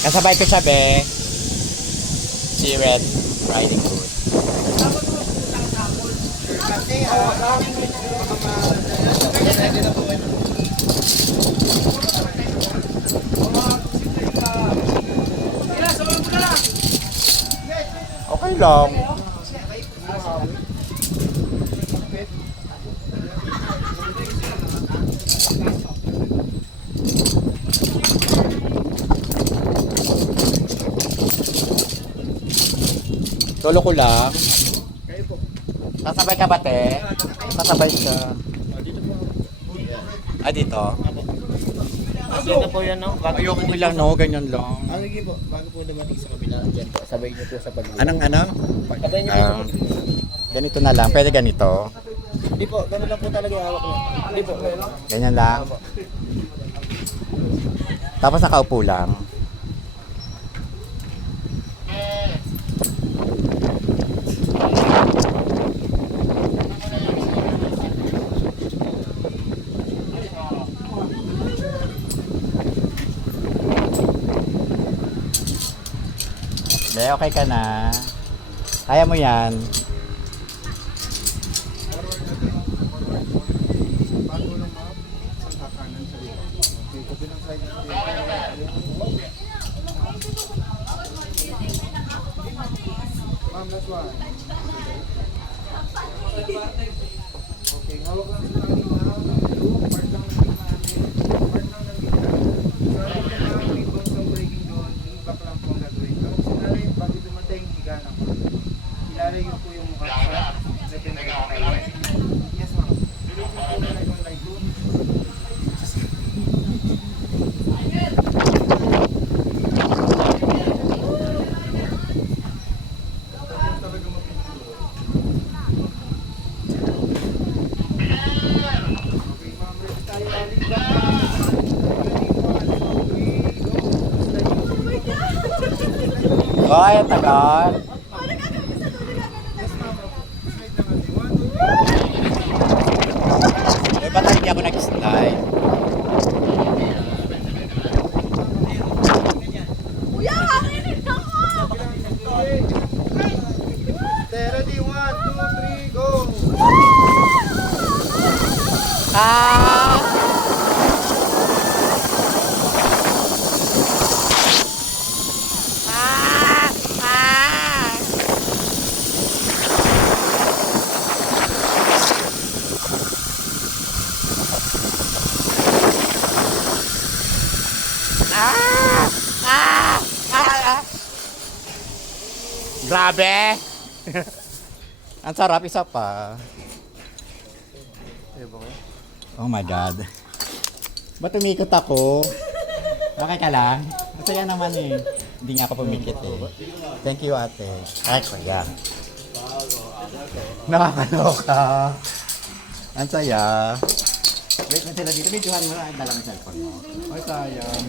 Kasabay ko siya, be. Si Red Riding Hood. Okay lang. Solo ko lang. Sasabay ka ba, te? Sasabay ka. Ah, dito? Dito po yan, no? Ayoko mo lang, no? Ganyan lang. Sige po, bago po dumating sa kabila, dyan po. Sabay niyo po sa pag-uwi. Anong ano? Sabay niyo po sa Ganito na lang. Pwede ganito. Hindi po, gano'n lang po talaga yung hawak niyo. Hindi po. Ganyan lang. Tapos nakaupo lang. Be, okay ka na. Kaya mo yan. Okay, hawak lang sa ating mga part lang ng rebound sa braking doon, yung back lang po ang gagawin. Tapos sinalay, bago dumatay yung higana po. Ilalay yun po yung mukha sa second right. Yes, ma'am. Ilong po na lang yung light doon. Ay, ang tagal. Eh, ba't hindi ako nag-slide? Kuya, kakainin ako! Ready, 1, 2, 3, go! Ah! Grabe! Ang sarap, isa pa. Oh my God. Ba't umikot ako? Okay ka lang? Masaya naman eh. Hindi nga ako pumikit eh. Thank you, ate. Ay, kuya. Nakakaloka. Ang saya. Wait na sila dito. Videohan mo na. Dala mo yung cellphone mo. Ay, sayang.